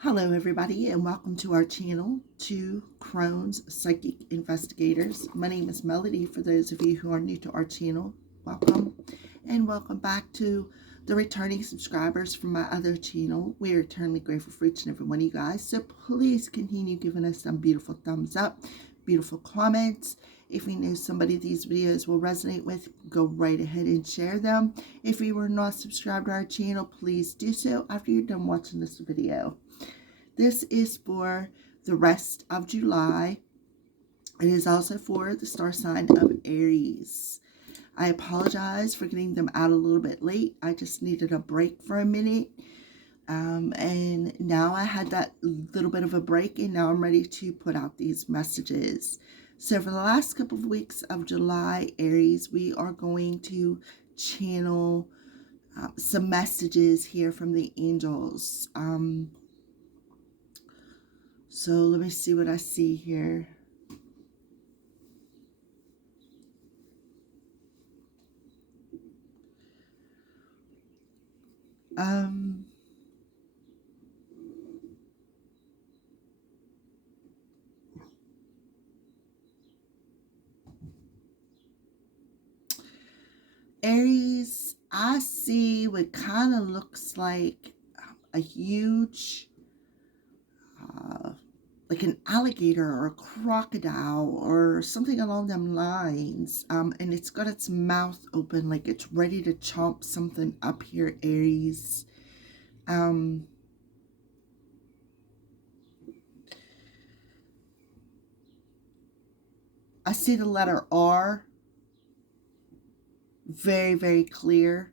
Hello everybody and welcome to our channel, Two Crohn's Psychic Investigators. My name is Melody. For those of you who are new to our channel, welcome. And welcome back to the returning subscribers from my other channel. We are eternally grateful for each and every one of you guys. So please continue giving us some beautiful thumbs up, beautiful comments. If you know somebody these videos will resonate with, go right ahead and share them. If you are not subscribed to our channel, please do so after you're done watching this video. This is for the rest of July. It is also for the star sign of Aries. I apologize for getting them out a little bit late. I just needed a break for a minute. And now I had that little bit of a break, and now I'm ready to put out these messages. So for the last couple of weeks of July, Aries, we are going to channel some messages here from the angels. So let me see what I see here. Aries, I see what kind of looks like a huge, like an alligator or a crocodile or something along them lines. And it's got its mouth open like it's ready to chomp something up here, Aries. I see the letter R very, very clear.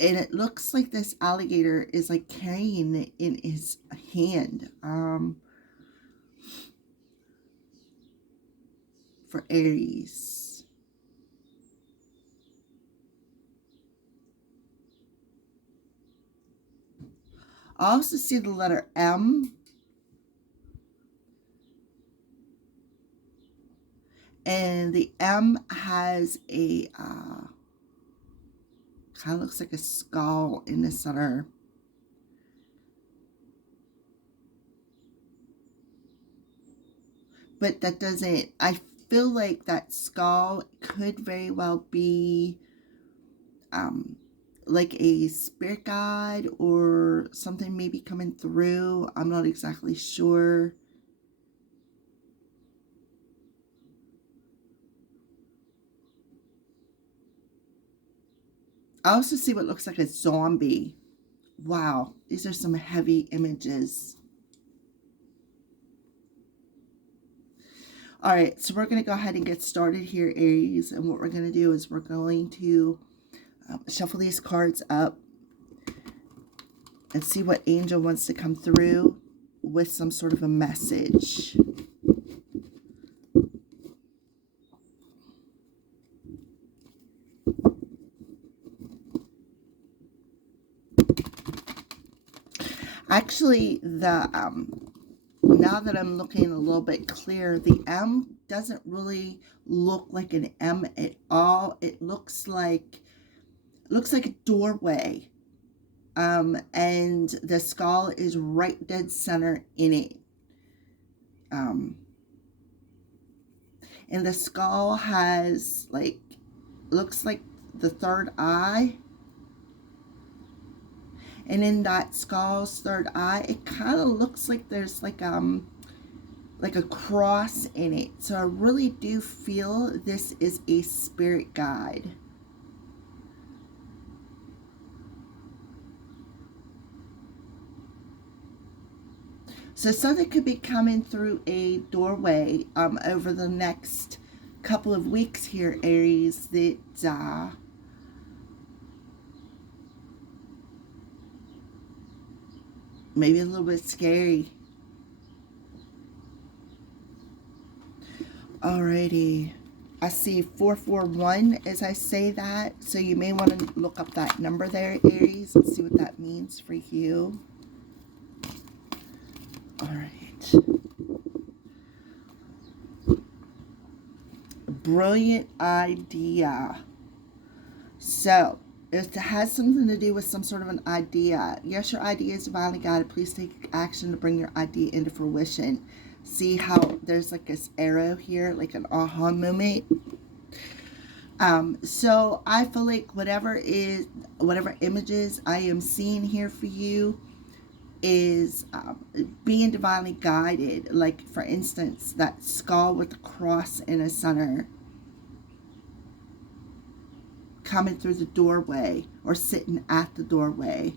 And it looks like this alligator is like carrying it in his hand. For Aries. I also see the letter M. And the M has a, kind of looks like a skull in the center. But that doesn't, I feel like that skull could very well be like a spirit guide or something maybe coming through. I'm not exactly sure. I also see what looks like a zombie. Wow, these are some heavy images. All right, so we're going to go ahead and get started here, Aries. And what we're going to do is we're going to shuffle these cards up and see what angel wants to come through with some sort of a message. Actually, the now that I'm looking a little bit clearer, the M doesn't really look like an M at all. It looks like a doorway. And the skull is right dead center in it. And the skull has like, looks like the third eye. And in that skull's third eye, it kind of looks like there's like a cross in it. So I really do feel this is a spirit guide. So something could be coming through a doorway over the next couple of weeks here, Aries, that maybe a little bit scary. Alrighty. I see 441 as I say that, so you may want to look up that number there, Aries, and see what that means for you. Alright. Brilliant idea. So, It has something to do with some sort of an idea. Yes, your idea is divinely guided. Please take action to bring your idea into fruition. See how there's like this arrow here, like an aha moment. So I feel like whatever images I am seeing here for you is being divinely guided. Like, for instance, that skull with the cross in the center coming through the doorway or sitting at the doorway.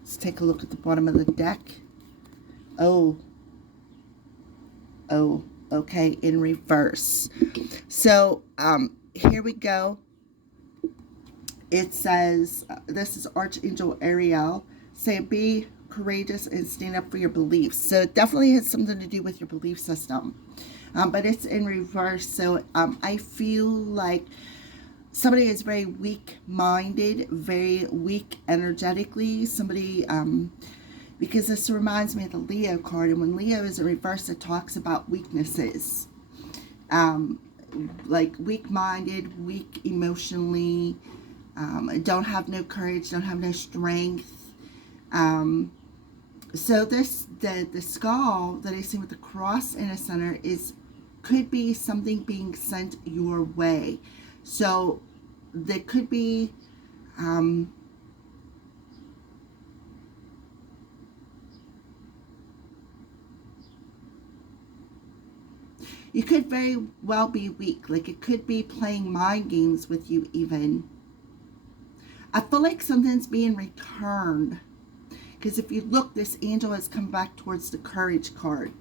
Let's take a look at the bottom of the deck. Oh, okay, in reverse. So here we go. It says, this is Archangel Ariel, say, be courageous and stand up for your beliefs. So it definitely has something to do with your belief system. But it's in reverse. So I feel like somebody is very weak-minded, very weak energetically. Somebody, because this reminds me of the Leo card. And when Leo is in reverse, it talks about weaknesses. Like weak-minded, weak emotionally, don't have no courage, don't have no strength. So the skull that I see with the cross in the center could be something being sent your way. So there could be you could very well be weak. Like, it could be playing mind games with you even. I feel like something's being returned. Because if you look, this angel has come back towards the courage card.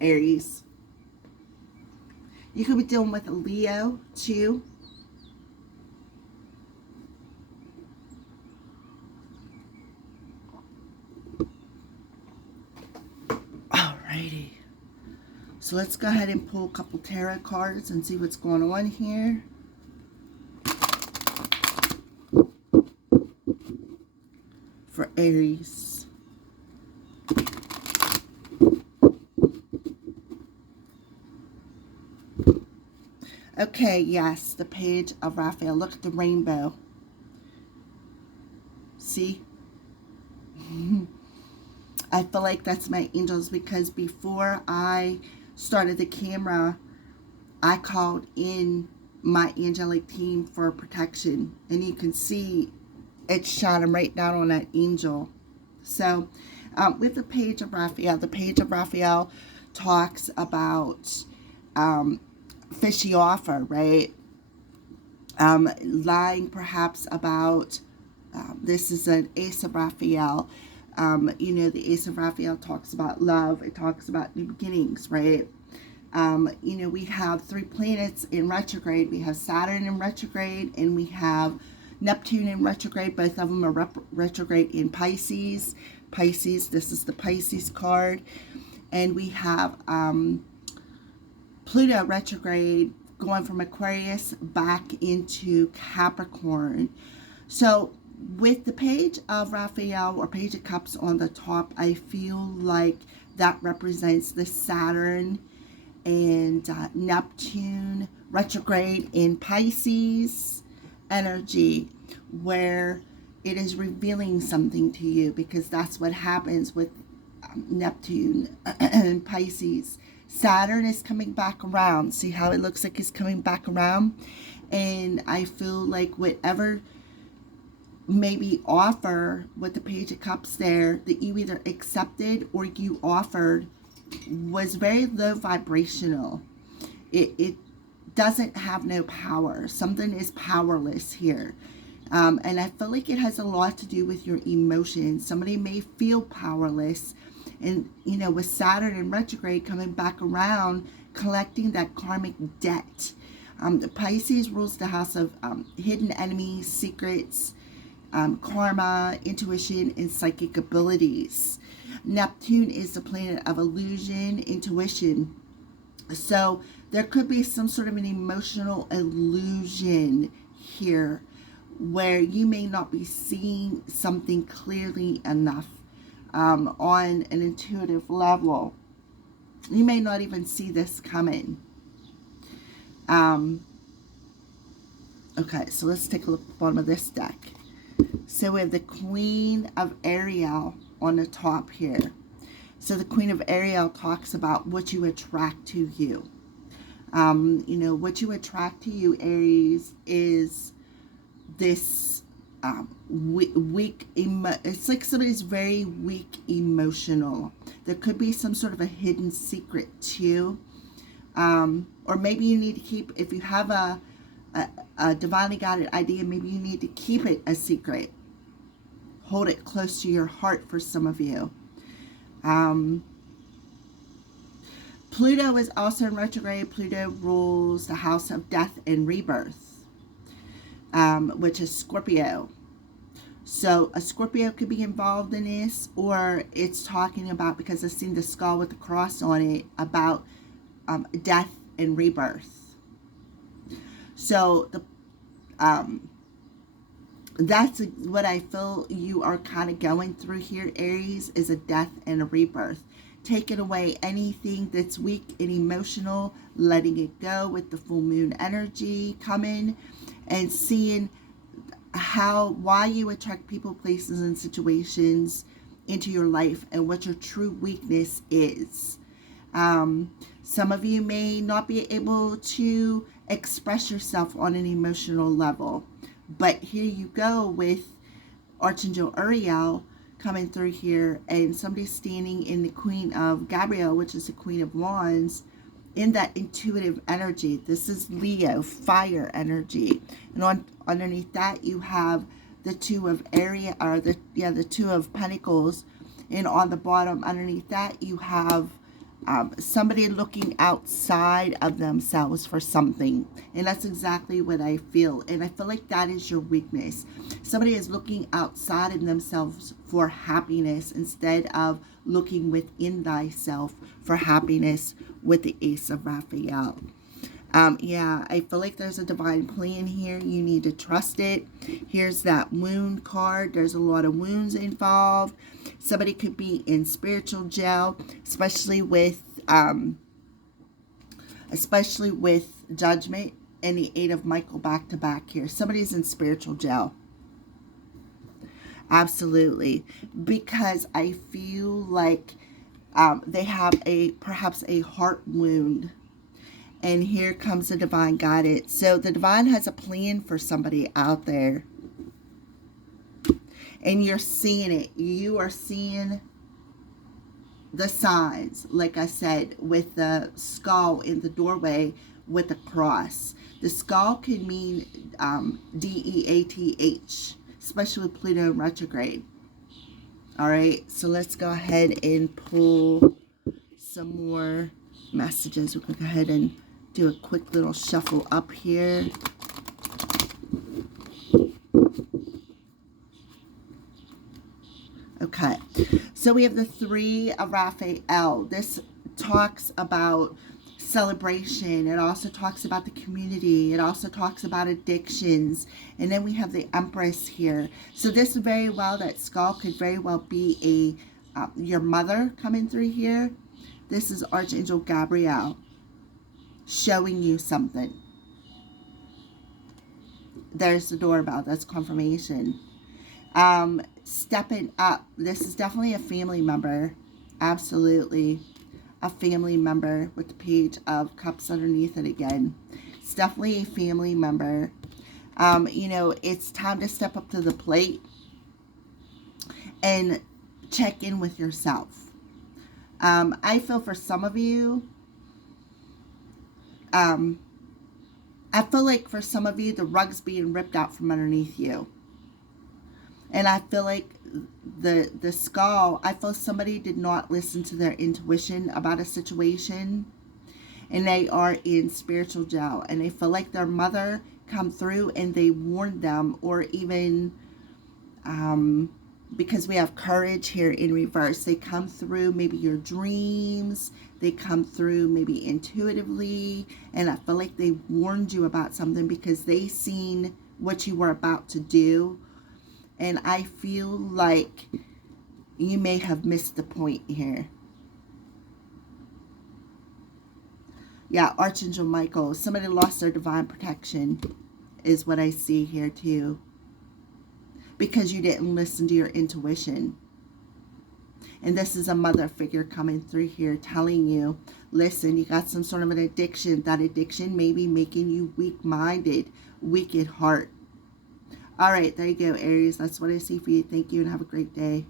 Aries. You could be dealing with a Leo too. Alrighty. So let's go ahead and pull a couple tarot cards and see what's going on here. For Aries. Okay, yes, the page of Raphael. Look at the rainbow. See? I feel like that's my angels, because before I started the camera, I called in my angelic team for protection. And you can see it shot them right down on that angel. So with the page of Raphael talks about fishy offer, right? Lying perhaps about, this is an Ace of Raphael. You know, the Ace of Raphael talks about love. It talks about new beginnings, right? You know, we have 3 planets in retrograde. We have Saturn in retrograde, and we have Neptune in retrograde. Both of them are retrograde in Pisces. This is the Pisces card. And we have Pluto retrograde going from Aquarius back into Capricorn. So with the page of Raphael, or page of cups on the top, I feel like that represents the Saturn and Neptune retrograde in Pisces energy, where it is revealing something to you, because that's what happens with Neptune and Pisces. Saturn is coming back around. See how it looks like it's coming back around? And I feel like whatever maybe offer with the page of cups there that you either accepted or you offered was very low vibrational. It doesn't have no power. Something is powerless here. And I feel like it has a lot to do with your emotions. Somebody may feel powerless. And, you know, with Saturn in retrograde coming back around, collecting that karmic debt. The Pisces rules the house of hidden enemies, secrets, karma, intuition, and psychic abilities. Neptune is the planet of illusion, intuition. So there could be some sort of an emotional illusion here, where you may not be seeing something clearly enough on an intuitive level. You may not even see this coming. Okay, so let's take a look at the bottom of this deck. So we have the Queen of Ariel on the top here. So the Queen of Ariel talks about what you attract to you. You know, what you attract to you, Aries, is this weak, it's like somebody's very weak emotional. There could be some sort of a hidden secret too. Or maybe you need to keep, if you have a divinely guided idea, maybe you need to keep it a secret. Hold it close to your heart for some of you. Pluto is also in retrograde. Pluto rules the house of death and rebirth, which is Scorpio. So a Scorpio could be involved in this, or it's talking about, because I've seen the skull with the cross on it, about death and rebirth. So the that's what I feel you are kind of going through here, Aries, is a death and a rebirth. Taking away anything that's weak and emotional, letting it go with the full moon energy coming, and seeing why you attract people, places, and situations into your life, and what your true weakness is. Some of you may not be able to express yourself on an emotional level, but here you go with Archangel Uriel coming through here, and somebody standing in the Queen of Gabriel, which is the Queen of Wands, in that intuitive energy. This is Leo, fire energy. And underneath that, you have the Two of the Two of Pentacles. And on the bottom, underneath that, you have somebody looking outside of themselves for something. And that's exactly what I feel. And I feel like that is your weakness. Somebody is looking outside of themselves for happiness instead of looking within thyself for happiness, with the Ace of Raphael. Yeah, I feel like there's a divine plan here. You need to trust it. Here's that wound card. There's a lot of wounds involved. Somebody could be in spiritual jail, especially with Judgment and the Eight of Michael back to back here. Somebody's in spiritual jail. Absolutely. Because I feel like they have perhaps a heart wound. And here comes the divine guidance. So the divine has a plan for somebody out there. And you're seeing it. You are seeing the signs, like I said, with the skull in the doorway with the cross. The skull can mean DEATH, especially with Pluto retrograde. All right, so let's go ahead and pull some more messages. We can go ahead and do a quick little shuffle up here. Okay, so we have the Three of Raphael. This talks about celebration. It also talks about the community. It also talks about addictions. And then we have the Empress here. So this very well, that skull could very well be your mother coming through here. This is Archangel Gabriel showing you something. There's the doorbell. That's confirmation. Stepping up. This is definitely a family member. Absolutely. A family member with the Page of Cups underneath it again. It's definitely a family member. You know, it's time to step up to the plate and check in with yourself. I feel for some of you, I feel like for some of you, the rug's being ripped out from underneath you. And I feel like the skull, I feel somebody did not listen to their intuition about a situation. And they are in spiritual jail. And they feel like their mother come through and they warned them. Or even, because we have courage here in reverse, they come through maybe your dreams. They come through maybe intuitively. And I feel like they warned you about something because they seen what you were about to do. And I feel like you may have missed the point here. Yeah, Archangel Michael. Somebody lost their divine protection. is what I see here too. Because you didn't listen to your intuition. And this is a mother figure coming through here telling you, listen, you got some sort of an addiction. That addiction may be making you weak-minded, weak at heart. All right, there you go, Aries. That's what I see for you. Thank you and have a great day.